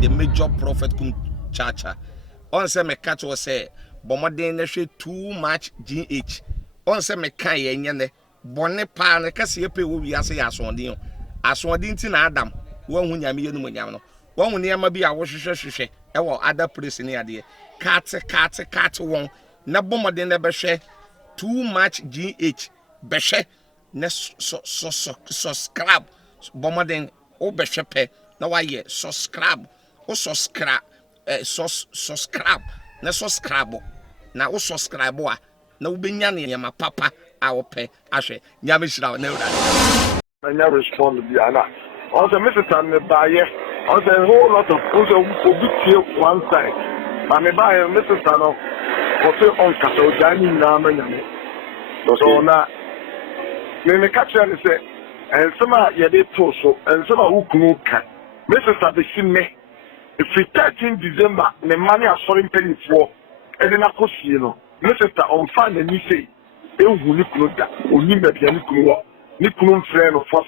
the major prophet kum chacha. On say me catch was say bomoden na hwe too much GH. On say me kan ye ne bone pa na kase ye pe wo wiase ya asondin. Asondin ti na Adam wo hu nyame ye no nyam no. Wo hu ne ma bi a wo hwehwehwehwe e wo other place ni ade. Cat won na bomoden na be hwe too much GH be hwe na subscribe bomoden o be hwe pe na wa ye subscribe o subscribe subscribe na subscribe na o subscribe a na wo benya ne ma papa a wo pe ahwe nyame hira na ura anya respond bi ana also Mr. Tan Baye also a whole lot of also obitie one side and me Baye Mr. Tan o say on kaso jani na manyame so na me catch and say and some ye dey to so and some who kunu ka Mr. Tan be sin me if 13 December the money are sorry penny for and then akosie no Mr. on fan and you say ehu ni kunu da oni me bia ni kunu ni kunu friend of us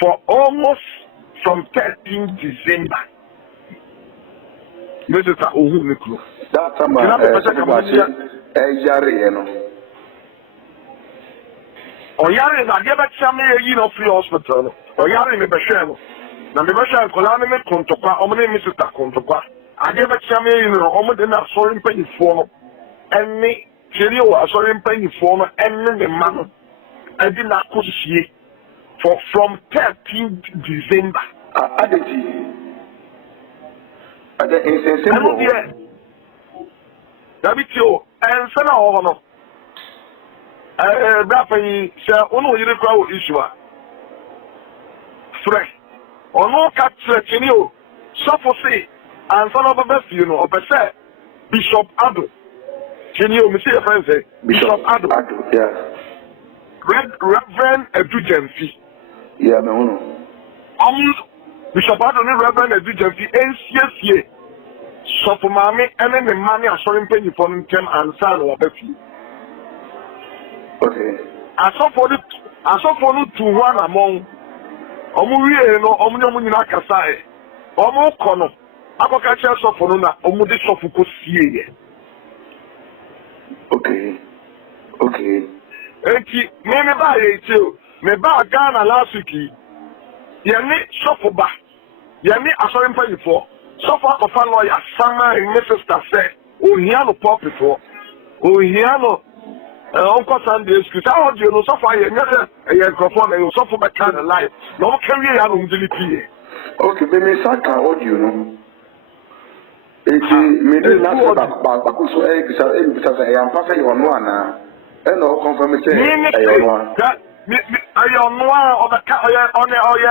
for almost from 13 December Mr. ohu ni kunu that time yare no o yare na dia ba chame yi no free hospital no o yare me be hwe no na me be hwe kola me kontokwa o me Mr. kontokwa ade ba chame yi no o me de na sorry mpanyifo no enne Jerry was sorry mpanyifo no enne ne ma no ade na kosie for from 13th December adeti ade insensible Dabitio and sana ho no brafayi se ono yire kwa o issue frɛ ono ka trekini o sofo say and sana baba fi no opese Bishop Ado kini o mi say friend say Bishop Ado yeah Reverend Edujemfi yeah me ono Bishop Ado ni Reverend Edujemfi NCSA sofo mame ene ne mane asori mpanyifo ntem ansa no obafi okay asofo no tu ho anamon omu wie no omu nyamu nyina kasae omu kono akoka che sofo no na omu de sofo ko sie ye okay enti me ba ye ti o me ba Ghana last week ye ni sofo ba ye ni asori mpanyifo sofo akofa lawyer sama in sister say ohia no pulpit ohia no Uncle Sunday school. I want you know so far. You never a microphone and you so for my kind of life. No carry you on the okay, but me saka audio no. Me dey na ba so bisa say am pa say you no ana. E no confirm say you no ana. I no on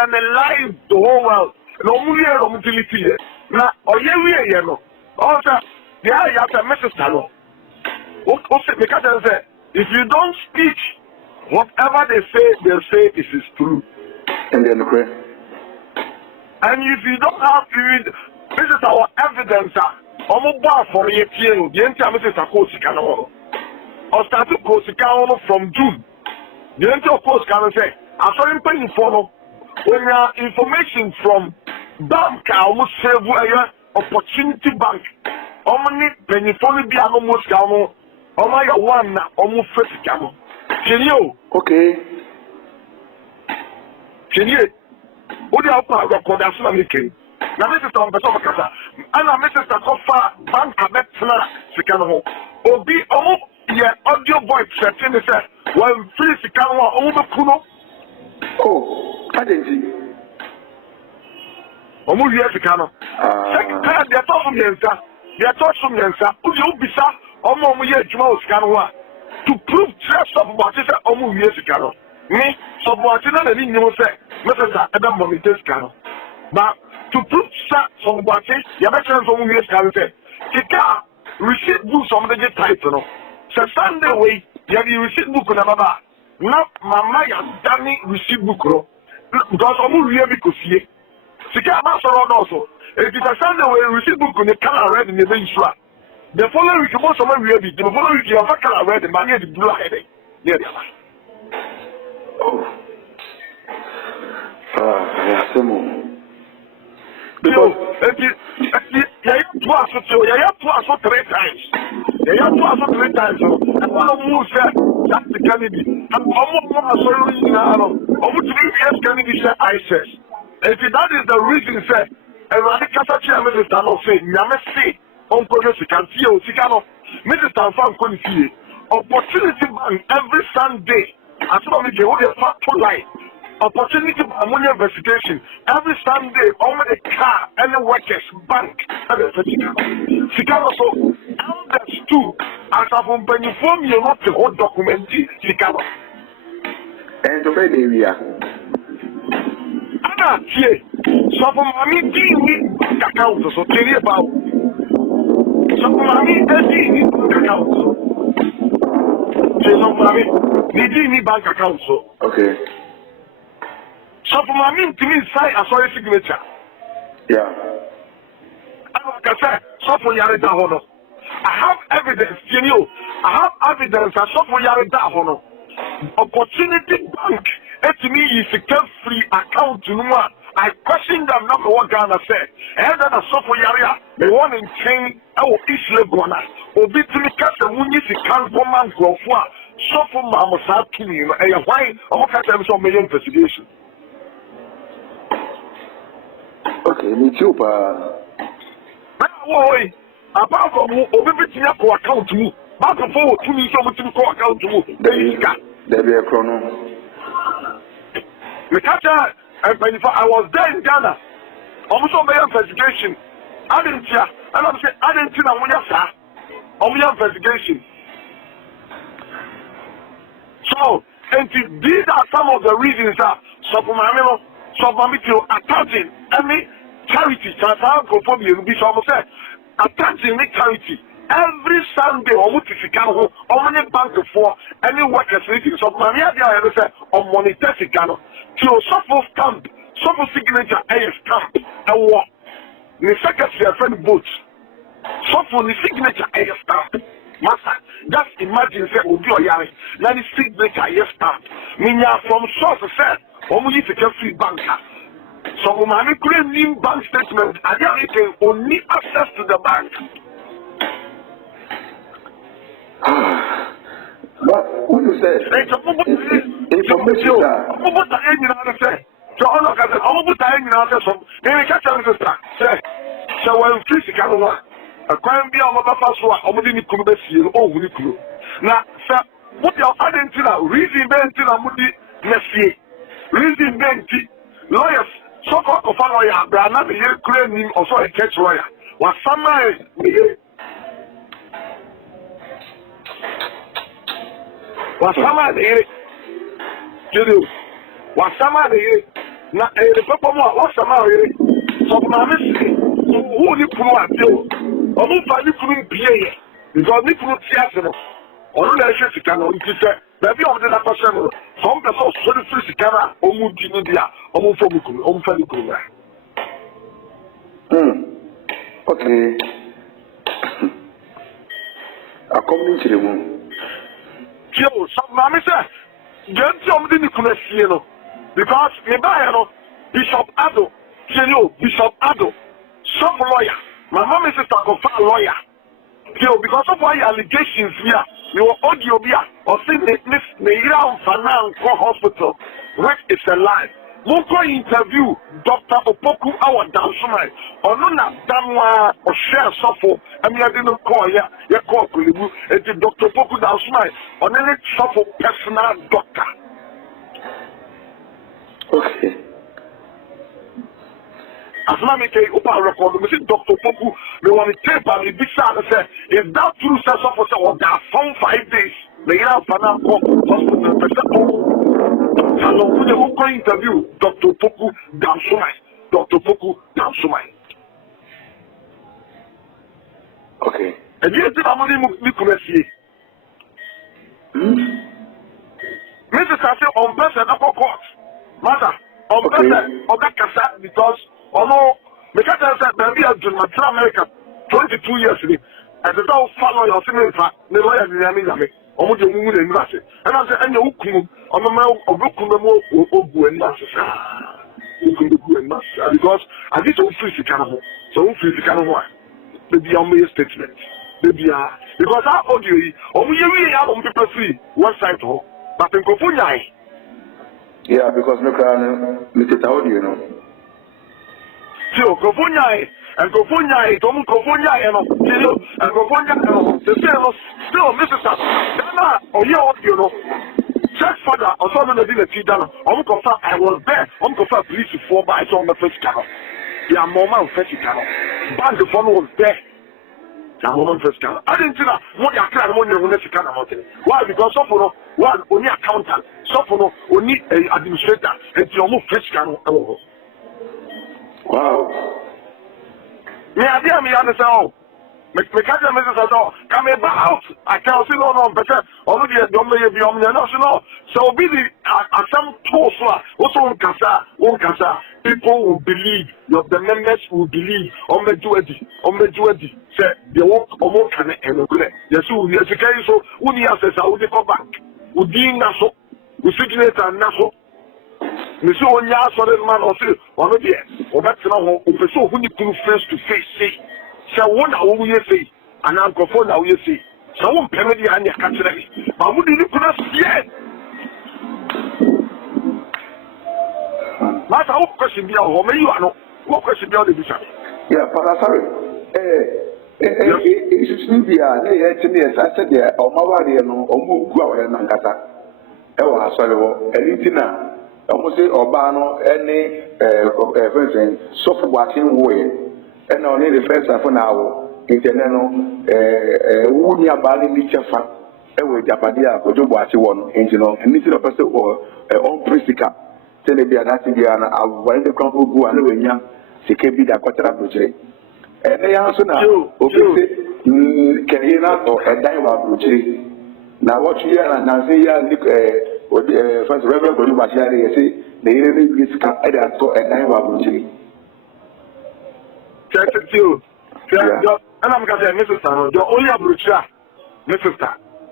the live the whole world. No mu ye no utility. Na oye we no. Also, the I have to message no. O say me ka say if you don't speak, whatever they say it is true. And then okay. And if you don't have this is our evidence. Omo bar for ye piano. The entire message are called Sikano. Or start to call Sikano from June. The entire course can say, I saw him paying for when information from bank almost save opportunity bank. Omni penny for the almost gamo. Oh my God, one na almost first camo. Can you? Okay. Can you? What do you have to call that making? Now, this is on the top of Casa. And I Mrs. Takofa, Bank Abetna, Sikano. Or be almost your audio voice setting is well, free Sikano, over Kuno. Oh, I didn't see. Almost yes, Sikano. Second time, they're talking answer. They're talking answer. Uyo Bisa. Omo ye juma osikano wa to prove trust of what is omo ye sikano me so what na ni nyu se message eda mo me sikano but to prove so what ya be chance omo ye sikano se sika receipt book some the type no so Sunday way ya the receipt book na baba na mama ya dani receipt book no because omo ye bi kosie sika ma so no so it is a Sunday way receipt book ni color red ni be issue. The following week, most of them will be the following week. You have a red and money is blue heading. Yeah, because you 3 times. You have to 3 times. And one of them said, that's the Kennedy. And almost Kennedy said ISIS. If that is the reason, said, and I think that's actually a minister of saying, Yamasi, Uncle Sikantio, Sikano, Minister Fan Konisi, Opportunity Bank every Sunday. As long as you hold a factual life. Opportunity ammonia investigation every Sunday on the car and the workers bank and the Chicago so elders too as a company form you not the whole document Chicago and the area Anna here so for mommy me account so tell you about so for mommy account so mommy me bank account so okay. So for my to me sign a sorry signature. Yeah. Like I said, so for Yarida Hono. I have evidence, you know. I have evidence that so for Yarida Hono. Opportunity Bank, to me is a free account to me. I question them number one Ghana said. And then I saw for Yaria, the one in chain, I will East Legona. Obi to me catch the Munis, the Kangoman Grofua. So for Mama Sakini, and why I'm going to have some million investigation. Okay, me too, Boy, apart from Obi to account to me, back and forward to me, so much to account to me. There be a chrono. The catcher, I was there in Ghana, almost on my investigation. I didn't hear, and I'm saying, I didn't know when you saw on my investigation. So, and these are some of the reasons that so for my to attaching any charity, transfer be almost said, attaching the charity every Sunday or what if you can hold on any bank for any workers meeting. So my say on monitor Sikano to suffer stamp, suffer signature a stamp and what the secretary a friend boots. Suffer the signature a stamp. Master, just imagine say Obi Oyari, now the signature a stamp. Minya from source said, only to get free banker. So my new bank statement, I can only access to the bank. But what you say? So when physical one, a crime be on my first one, I wouldn't come back here. Oh, we could. Now, sir, what your identity reason bent in a moody messy. Reason bent lawyers, so called of a lawyer, but another year claiming also a church lawyer. Was somewhere was somebody was somebody not a people was somebody so my missing who you put on you or move by you couldn't be here because you put theater or no she can on to say maybe of the person some person so the free camera or move to India or move from okay. I come into the room. So, Mammy said, get something to see, because Bishop Ado, Bishop Ado, some lawyer, my mom is a lawyer. Because of why allegations here, you were audio here, or say Miss Meira Fanan Hospital, which is a lie. Moko interview Dr. Opoku our Dansumai, or Nona Damwa or share suffer, and we didn't call ya, you call Kulibu, and Dr. Opoku Dansumai, or any suffer personal doctor. Okay. As long as you open record, we see Dr. Opoku, they want to tape and be sad and say, if that true says suffer, or that phone 5 days, they have Fanan Hospital. Hello, we will interview Dr. Opoku Dansumai. Dr. Opoku Dansumai. Okay. And you think I'm going to see? Mrs. Sassi on person upper court. Matter, on person of that cassette because, although, because I said, maybe I've been in America 22 years ago, and the dog follow your singing for the lawyer in the Army. Almost a woman in Russia. And I said, and you come on the mouth of Rukumo or Obu and Nasa. You can do because I did so free Sikano. So free Sikano. Maybe I'll make a statement. Maybe because I audio, we have on people free one side, but in Kofunya. Yeah, because no crowd, Mr. Audio, you know. So Kofunya and Kofunya, Tom Kofunya, and Kofunya, the same, still, Mrs. Dana, or you know. Just father, or someone that did a tea down. I was there. Police before by some of the first channel. Yeah, Mama first channel. But the phone was there. The woman first channel. I didn't see that. What you can't want to about it. Why? Because some for one only accountant, some for only administrator, and you almost first channel. Wow. Me, I didn't understand. Me catch a message at all. Come about. I can't see no but already don't may be on the national. So be the some tools also on Casa. People will believe, the members will believe on the duty. Say they walk almost can and good. Yes, so when he says I will go back. Would be naso, we signature and naso. Me so on ya so the man or say, or maybe or that's now so when you come face to face say. So one hour we say, and I'm going for now we say. So one penalty and your country. But would you put us yet? Master, what question be our home? You know, what question be our division? Yeah, but sorry. It's India, they had me as I said there, or Mawari and Omu Gua and Nankata. Ewa, sorry, Elitina, almost say Obano, any, for instance, soft watching way. And only the first half an hour, internal, Wunia Bali Michafa, with Japadia, Kodwo one, and you know, and this is a person or on Pristica, Telebia, Natiana, I went the crumple go and Lunia, Sikebi, the Quatra Buche. And they answer now, can you not or a dive Buche? Now, what you are and Nazia, first Reverend Kodwo say, the enemy is either to a dive Buche. Check it you. And I'm going to say, Mrs. Sano, the only approach, Mrs.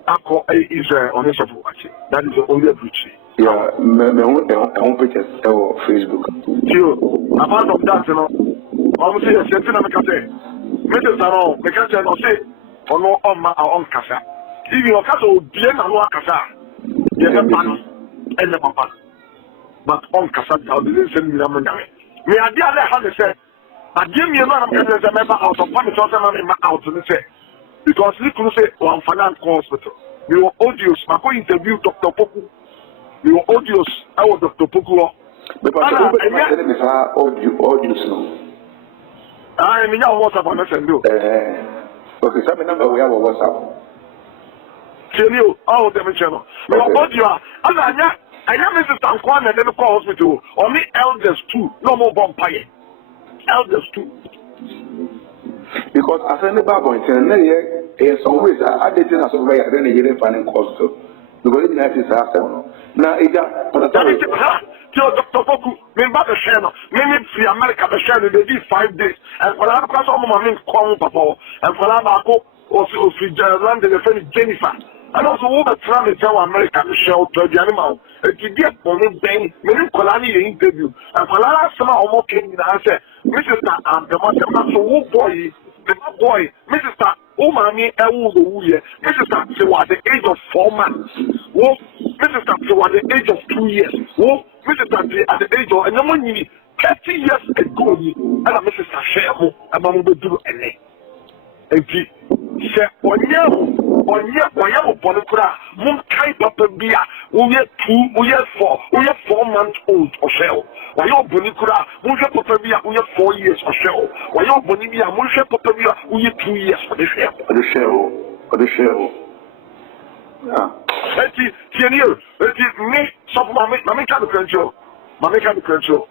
Ako is on his watching. That is the only approach. Yeah, my own pictures on Facebook. You, apart from that, you know, I'm saying, I'm going to say, Mrs. Sano, the catcher, I'll say, for no on my own casa. If your castle would be a no casa, you're a man and a papa. But on casa, I'll be listening to me. Me, I didn't have to say. But give me a man of a member out of one out to say. Because we could say one financial hospital. We were odious. I could interview Dr. Poku. We were odious. I was Dr. Poku. But odious. I mean, now what's up on SNU? Okay, some number we have a WhatsApp. Tell you, all of them channel. We were odious. I am Mrs. Tankwan and then call hospital. Only elders too. No more vampire. Elders too. Because as any Bible is always I did as a way I didn't find in cost. Because it is now, Dr. Boku, remember the channel, maybe free America, the channel, they did 5 days. And for that, because I'm a man called Papa, and for that, I go also free Gerald and the friend Jennifer. And also, all the time they tell America to show to the animal. And to get on the bank, many Kolani interview. And for that, some almost came in and said, Mrs. The man, so boy, the boy, Mrs. Oh, mommy, I will go here. Mrs. She was the age of 4 months. Well, Mrs. She was the age of 2 years. Well, Mrs. At the age of, and then when 30 years ago, and Mrs. Share, and Mamma will do any. And she said, on your Bonacra, Moon Kai Papa Bia, we are 4 months old or shell. Why your Bonicura, Musha Papa Bia, we are 4 years or shell. Why your Bonibia, Musha Papa Bia, we are 2 years for the shell. For the shell. Yeah. Let me, some Mamma control. Mamma control.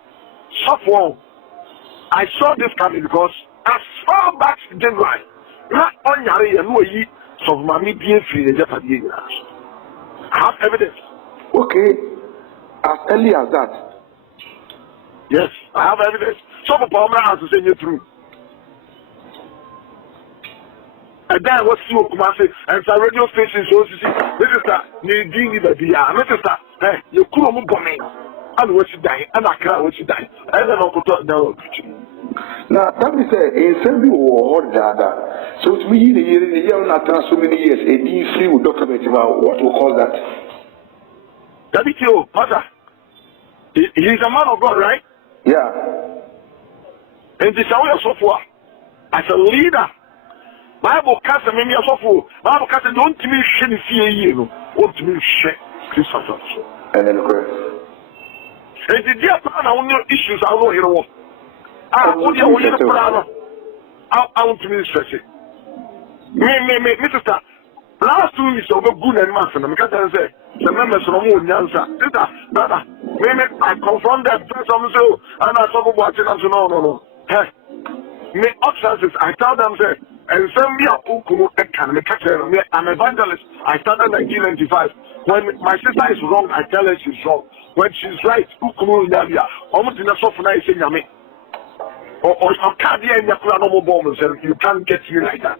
Software. I saw this coming because as far back in January, not on Yari and Wai, so Mammy being free, they just had the I have evidence. Okay. As early as that. Yes, I have evidence. Some of our has to say you through. And then what's you Kumasi and some radio stations so this is that you need the Mr. Hey, you couldn't move on me. and what you die, and I cry what you die, and then I'll go to the preaching. Now, that we say, in some war, so to me, the year not so many years, a D3 will document what we call that. That is your Pastor. He's a man of God, right? Yeah. And this is how you're so far. As a leader, Bible cast a many so far. Bible cast don't me share the you, what to me share Christmas. And then, and the dear plan on your issues, I know you know. I want to be stressed. Me, sister. Last 2 weeks over good and master, because I say the members of the answer. Brother, I confront that person so and I talk about it and no. Hey, me obstacles, I tell them say, and send me a Ukumu can me catch her. I'm evangelist. I started in 1995. When my sister is wrong, I tell her she's wrong. When she's right, Ukumu India, almost in a soft night saying me. Or can't be any normal bombs and you can't get me like that.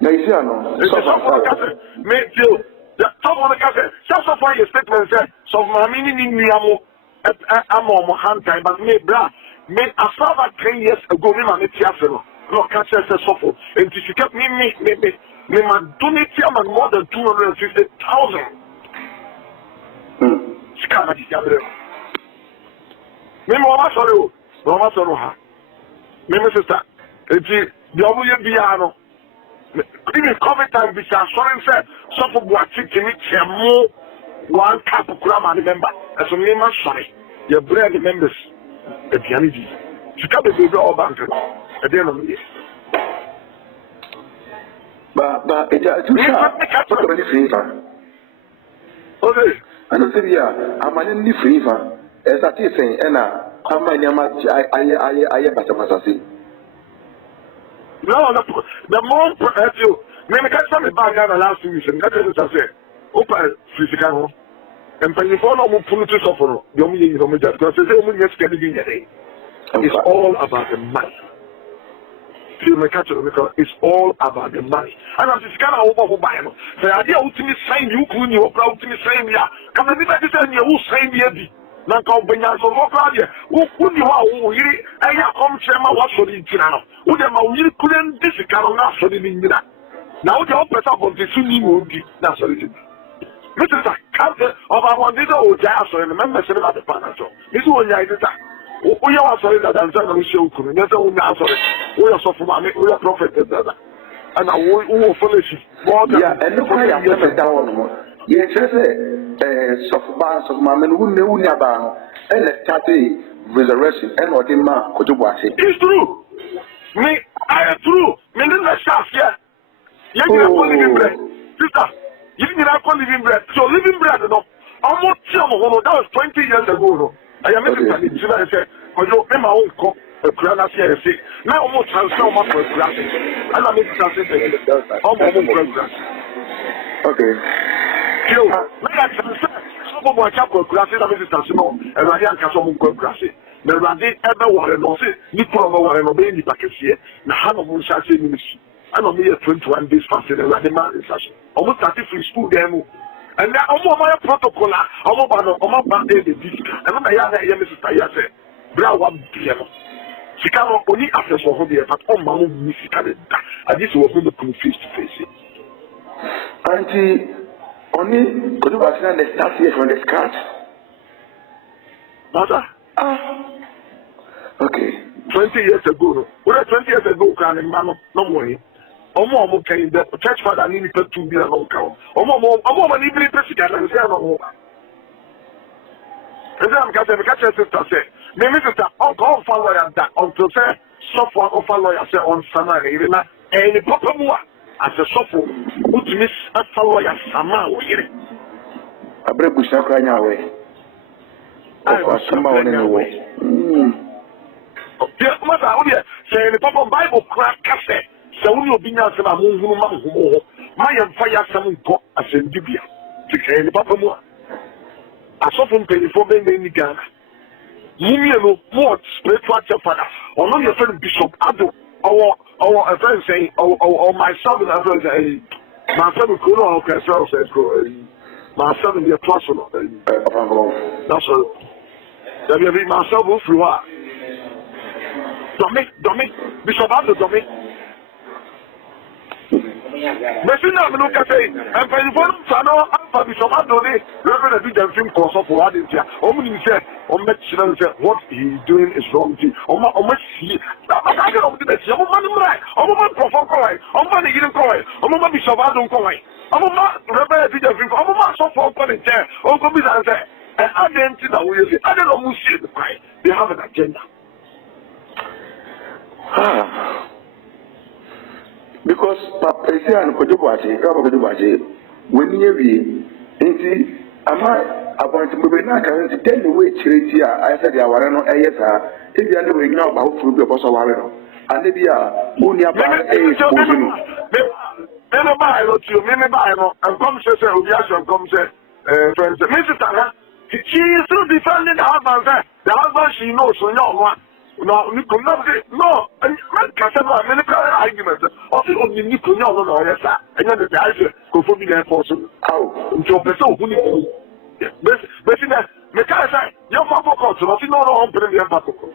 Now you see, I know. Someone just of why your statement said, so my meaning in me, I'm on hand time, but me, bra, me, as far as 10 years ago, me, my theater, no, catch us a suffer, and if you kept me, my donate more than 250,000. Maybe Mama sorry, Maybe sister, it's the Obuya even COVID time, which are said, so for what more 1 cup of gram, I remember, as a name, sorry, your bread members, the pianist. She can't be all bank at the end of the year. But it's too sharp. Okay. I don't say, yeah, I'm an new fever. As I say, and I'm my name, I No, the more you maybe catch some back the last 2 weeks, and that's what I said. Open physical and when you follow more to suffer, the only thing is because it's all about the money. It's all about the money. And I'm just kind of over buying. The idea ultimately saying you couldn't, you're proud to be saying, yeah, come on, everybody saying you will say, yeah, now come when you're so proud, yeah, who you are, who really, and you come to my watch for the channel. Who them are really couldn't this kind of not for the Nina. Now the opposite of the Sunni will be that's what it is. This is a captain of our one little old jazz and the members about the financial. This one, yeah, it is that. We are sorry that I'm saying we show you. There's no sorry. We are so from we are prophet. And I will finish. Yeah, and look why I'm going down. Yes, soft bars of my men who knew about and let Tati resurrection and what in my Kodwo. It's true. Me, I am true. Me, didn't let shaft yet. You didn't have living bread. Sister, you didn't have living bread. So living bread, no. Almost that was 20 years ago. I am making a decision. I said, because you my own cup, a crana here, say, now almost transfer my first class. And I'm making a almost class. Okay. Yo, when I transfer, some of my chapel classes, I'm making a and I can't catch some classes. The Radi ever wanted no say, Nicola and obey the package here. The hand of Musashi ministry. I don't need a 21 days fasting and Radiman in session. Almost 30 free school demo. And now, my protocol, I'm about the disc. And I'm a young Mrs. Tayase, Brown piano. She cannot only access for her, but on my own music. And this was going to come face to face. Auntie, only could you understand the start here from the scratch? Mother? Okay. 20 years ago, 20 years ago, no more. Omo came the church father needed to be a local. Omo even president and say no. And I'm going to catch a sister say, maybe sister, I'll follow that until say, software of a lawyer say on Sama, and the proper more as a software, which miss a lawyer Sama. I break with Sakra away. I was someone in the way. Yeah, mother, say the proper Bible crack cassette. So we will be now some my fire some go as a Libya. To carry the papa more. I saw from telephone in Ghana. You more spiritual father, or not your friend Bishop Ado, or a friend saying, or myself and a friend saying, My son could not have says go. My son is a personal. That's all. There will be myself who flew out. Dominic, Bishop Abdo Dominic. Messina look at it, and for the one channel, Alpha Bishop Abdo, Reverend Big and Film course of Wadia. Omni said, what he is doing is wrong. See, I don't know the I'm right. I'm a prophet calling. I'm a hidden calling. I'm a Bishop Abdo calling. I'm a Reverend Big and Film. I'm a so for calling there. Uncle Bizan said, and I didn't see that we I don't know who see the cry. They have an agenda. Because Papa is here and Kodwo, when you be, I want to be not going to tell the way charity. I said, I want to know if you are the way now about food, the boss of Warren. And if you are only about and come say, and come say, friends, Mrs. Tana, she is still defending the husband. The husband she knows, so no, you could not say, no, and can't have a medical argument. Also, you could not know, yes, sir. And then the guys go for me there for some. How? To a person who needs but in that, the guy said, your papa calls, so I know I'm putting the papa calls.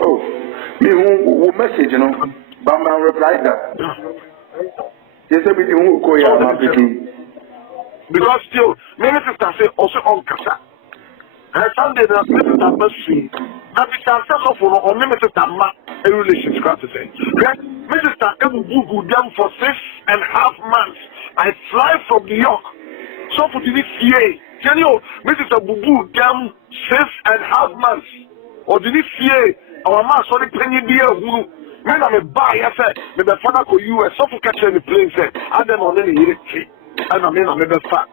Oh, me who message, you know, Bama replied that. Yes, everything who call you. Because still, many sisters say also on Kasa. And Sunday, the sister must see. Now, we can settle for unlimited a relationship. Mrs. Takebu Bugu them for 6.5 months. I fly from New York. So for the CA. Can you, Mrs. Bubu them 6.5 months. Or the CA, our man saw the penny dear who. When I'm a buyer, I said, the father for US, so for catching the plane, said, and then on any hit. And I mean, I'm never fat.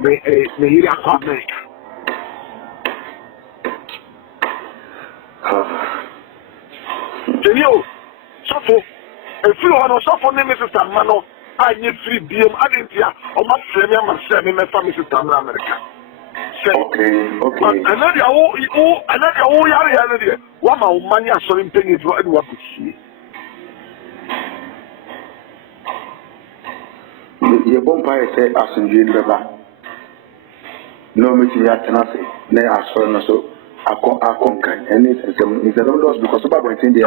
May hear a America. Can you suffer? If you want to suffer, name is Mano, I need 3 BM. I didn't hear, or my friend, I'm saying, my family is America. Okay. Another area, one of my money, I saw him paying it for anyone to see. Your bumpire said, as in Jane River. No meeting at Tennessee, nay, I saw no so. I conquer, and it's a loss because of what in the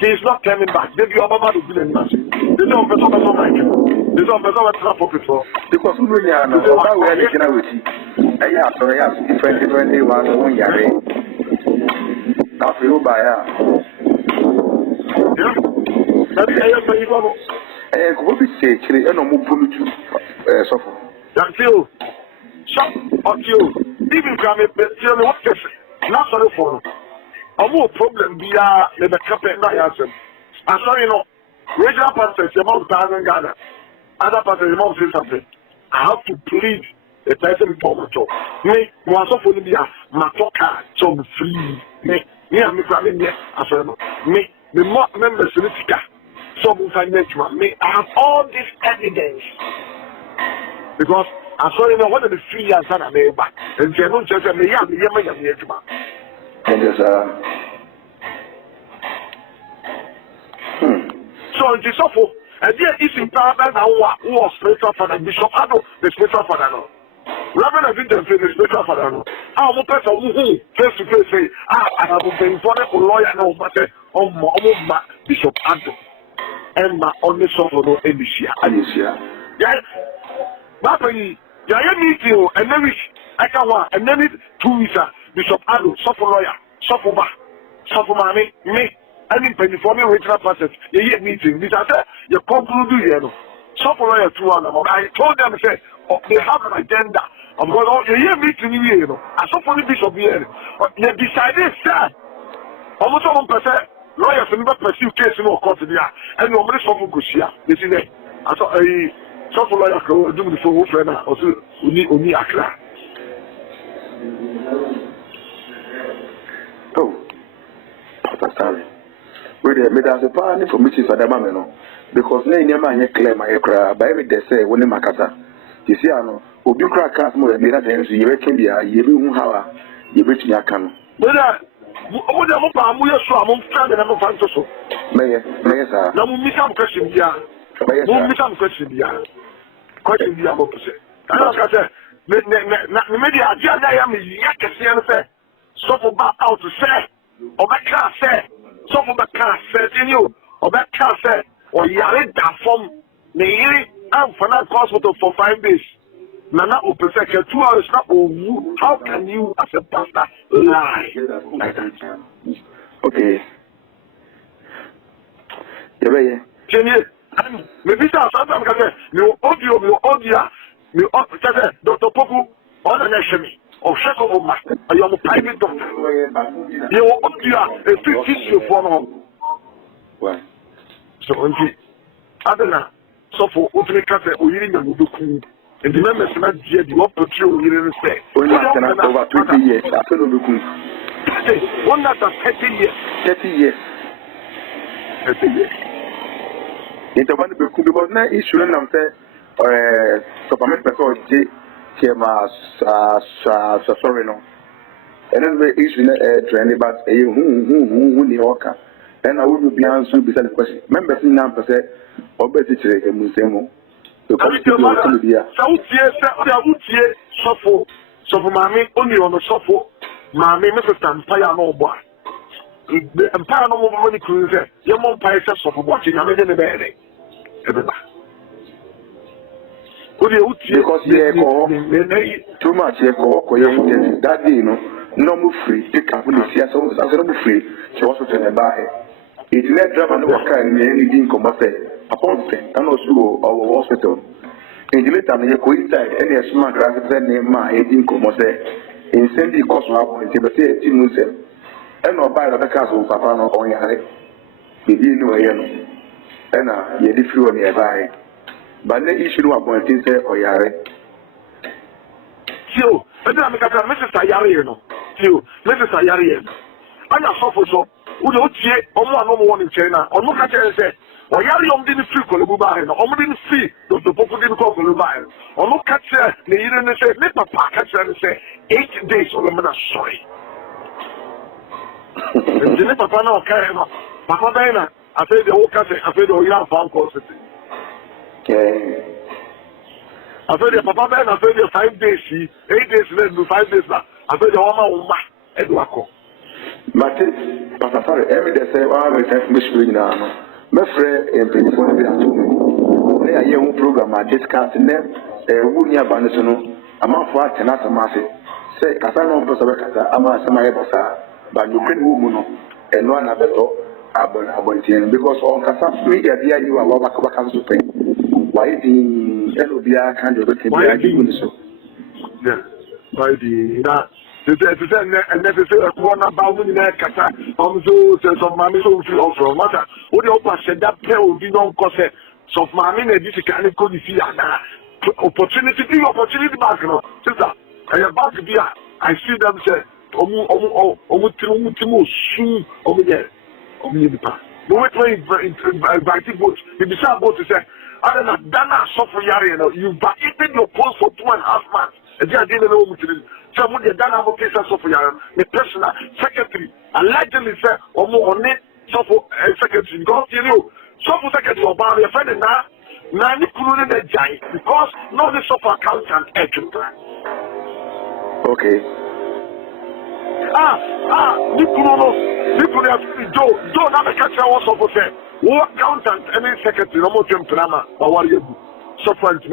he is not coming back. Maybe your mama will be in nothing. This is on This is on before. Because we really are not where they can with you. Sorry, I have different day was 1 year. Now, for you by what we say, actually, and I'm moving to suffer. That's you. Shop on you. Even come in, tell me what this is. Not sorry for a more problem via the carpet. I'm sorry, you know, regional pastors, among Ghana, other pastors, among something. I have to plead the person for my job. Me, was of India, my talker, so free. Me, I'm coming here. I said, me, the more members of the some financial. Me, I have all this evidence. Because I saw you know what are the 3 years that I made back. And you know, just me, I'm here. So it is awful. And there is in paradise who was spiritual father, Bishop Ado, the spiritual father. No. Reverend Vincent, the spiritual father. No. How much person who face to face say, I have been for a lawyer now, but Bishop Ado. And my only suffer no Alicia. Yes. But you need you, and then I can want, and then 2 weeks, Bishop Ado, suffer lawyer, suffer money, me. I didn't pay for me regional process. You hear meeting. This I said, you conclude here. So for lawyer 2 hours. I told them, say, they have an agenda. I'm going on. You hear meeting here, you know. I saw for the bishop here. But they decided, sir. Almost 1%. Lawyers never pursue case in court there. And you already saw for Kushia. You see that? I saw a so for lawyer do the phone friend also Uni Accra. Oh, sorry. Really, made as a partner for Mrs. Adamano because no man claim my cry, but every day say, when Macasa, you see, I know, obi kura cars mo e na den so ye be can bia ye be hu hawa ye be tumi aka no whether mo de mo pa mo ye so am fa de na mo fa nso so meye sir na mo mi sam question bia mo mi sam question bia mo pese ana ka say me media adia na ya me ya kese no say so for back out to say o ba ka say so for back ka say you o ba ka say o yare da form ne yiri am for na hospital for 5 days Nana Opesek 2 hours not over. How can you as a pastor lie like that? Okay. Yeah. Maybe sometimes I say, you audio, Dr. Poku, on the nation of Shako, I am a private doctor. You audio, a 50 for home. Why? So, I don't know. So, for opening cafe, we need to do. And the members not yet the opportunity you say. Over 20 years, I feel one that 30 years. 30 years. 30 years. It's a wonderful because now issue and I'm saying, supplement person Chema sorry no. And then we issue training but who the worker. And I will be answering beside the question. Members in now say, obviously, Musemo. So Mammy only on the shuffle. Mammy, Mrs. Empire no boy. The Empire no more money cruiser. Your mom pays us for watching. I'm in the bed. Because too much that day, no more free. Take up with the no free. She was to the bar. It let driver no work and anything come up upon thing and also our hospital. In the later, you could say any smart graphic name, my 18 come up in Sandy Cosmo, and Tibet, and no buy the castle, Papa, no on your head. Baby, no, and ye differ nearby. But the issue of one thing say, or yare. You, but I'm Mrs. Ayari, no. You, Mrs. Ayari. I'm not so. Would you see one in China or look at it and say, or Yari didn't feel Colubai, or didn't see the people didn't call Colubai, or look at her, they didn't say, let my package and say 8 days or I'm sorry. And the Papa now carry Papa Bena, I said the whole country, I said the young farm course. I said the Papa Ben, I said the 5 days, 8 days, then 5 days back. I said the woman, Eduardo. But sorry, every day say, "Oh, we can't miss you now." My friend, in 24 years, they are young program. I discuss them. Who near Bandesono? I'm not for it. Not a massive. Say, Casano, Bosabaka, Ama Samaya, but you can move and one other abontian because on Casa, we get the idea of what Bacabacas to pay. Why the LOBR kind of looking so? Yeah, why the and necessary one about in that Kata, some mammy so also matter. What the opera said that pair will be non corset. So mammy and this kind of could see opportunity back, sister. I am about to be. I see them say, soon over there. No way to invite boats. If you say boat to say, I don't know, Dana suffer Yari, you've eaten your post for 2.5 months. And I didn't know what to do. Someone they done have a case of the personal secretary allegedly said or more on it secretary because you know some secretary about your friend now including the giant because not the software accountant extra. Okay. Nicola Joe now the catcher was of say what accountant any secretary no more drama or what you software to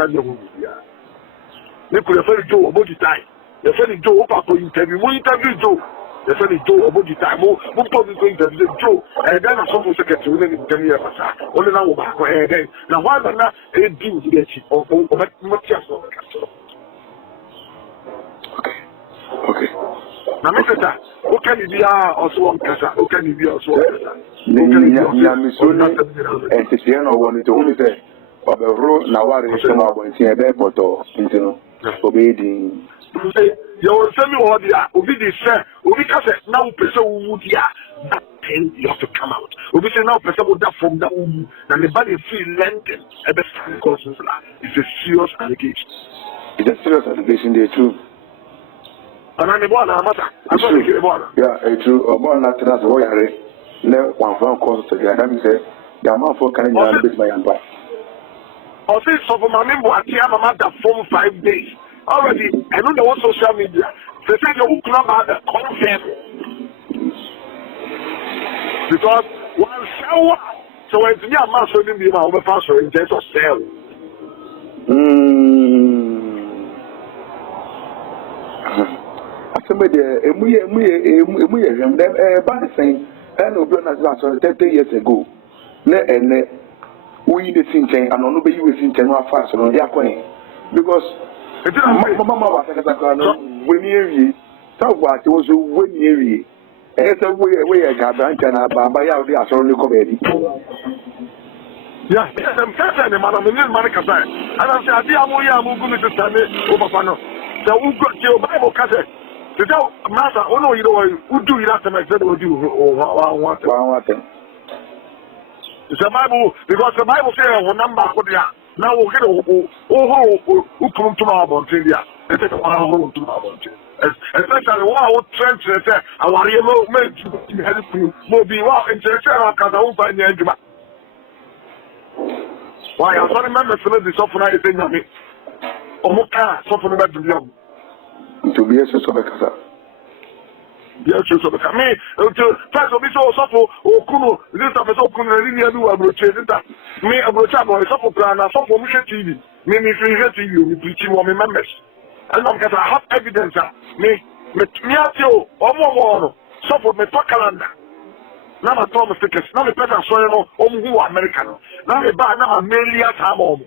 Nicola Joe about the time. The friend Joe for interview, Joe. The friend Joe about the time, more public interview Joe, and then a social secretary within 10 years. Only now, now why not a deal to get it or Matthias? Okay. Now, Mr. What can you be also on Casa? What can you be also on Casa? And Tiziano wanted to only say, of the road now, what is some of the airport or obeying. You will tell me what they are. Obi they say, Obi can say now person who that pain you have to come out. Obi say now person would that from that and the body feel lengthened. It's a serious allegation. It's a serious allegation there too. And I'm the one, I'm the one. Yeah, it's true. More than that, that's why I no one phone calls to the Adam say, the amount for can you bit my empire. Or say so for my member, I am a matter for 5 days. Already, I don't know what social media. They say you will not have the confirm. Because one shower, so it's me a man showing me my over pastor in just a cell. Somebody, saying, and Oblana 30 years ago. We the thinking and on nobody was in general fast on their point. Because Mama was when you so what was when you it's a way I got back and by out the only comedy. Yeah, I'm catching him, and I'm in Maracasa. And I'm saying, I'm going to stand over Pano. So who got your Bible cassette? To tell Master, oh no, you know, who do you have to make that would do what? It's a Bible, because the Bible says, oh, number for the now we'll get who come to our bounty. And take a while to our bounty. Especially what Trent said, I want you to help you. Will be well in church, because I won't find the end. Why, I don't remember some of the software I think of me. Oh, software about the young. To be a social. Yes, so me first of all, so for Kuno, this episode Kuno, do a brochure. Me a brochure, boy, so for plan, so for TV. Me, TV, we preaching on members. And I'm going to have evidence. Me, I tell you, so for me, calendar. Now I told mistakes. Now the person saw you who are American. Now they buy now a million time home.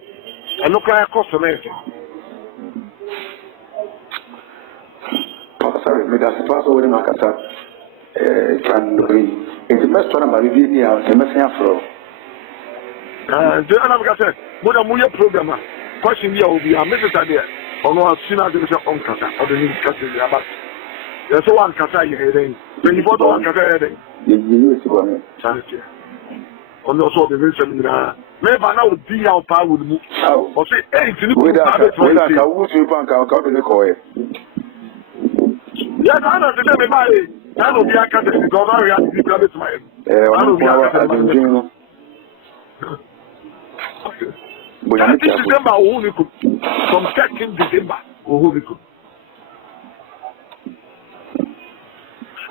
And look like a cost of anything. Sorry, me that's first over the Makata. Can be in the best one about the message from. And I'm going to say, what a more program. Question here will be a message idea. Or no, I've seen how to say on Kata or the new Kata about. There's one Kata heading. When you bought one Kata heading. You see, sanity. On also the reason maybe now be our power with me. Or say, hey, to look at it. Yes, I know. Today, I will be a cat because I have to be private to my head. I will be a cat. This December, from 2nd December,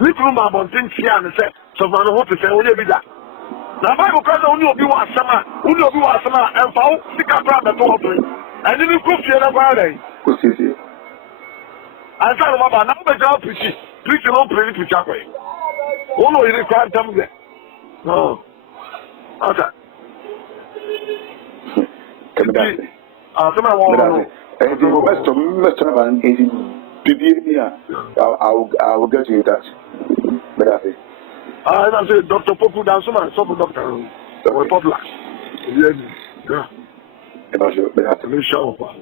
Nikruma Bontin Sian said, so I want to say, only be that. Now, Bible because only be one summer, and found sick up around the top. And then you cook the other Friday. I said, Mama, now the job preaching. Please don't pray to Chapel. Oh, no, you can't come there. No. Okay. I will get you in touch. But I say, I say, Dr. Poku down some doctor. We're popular. Yeah. About you, but I have to show. Bye.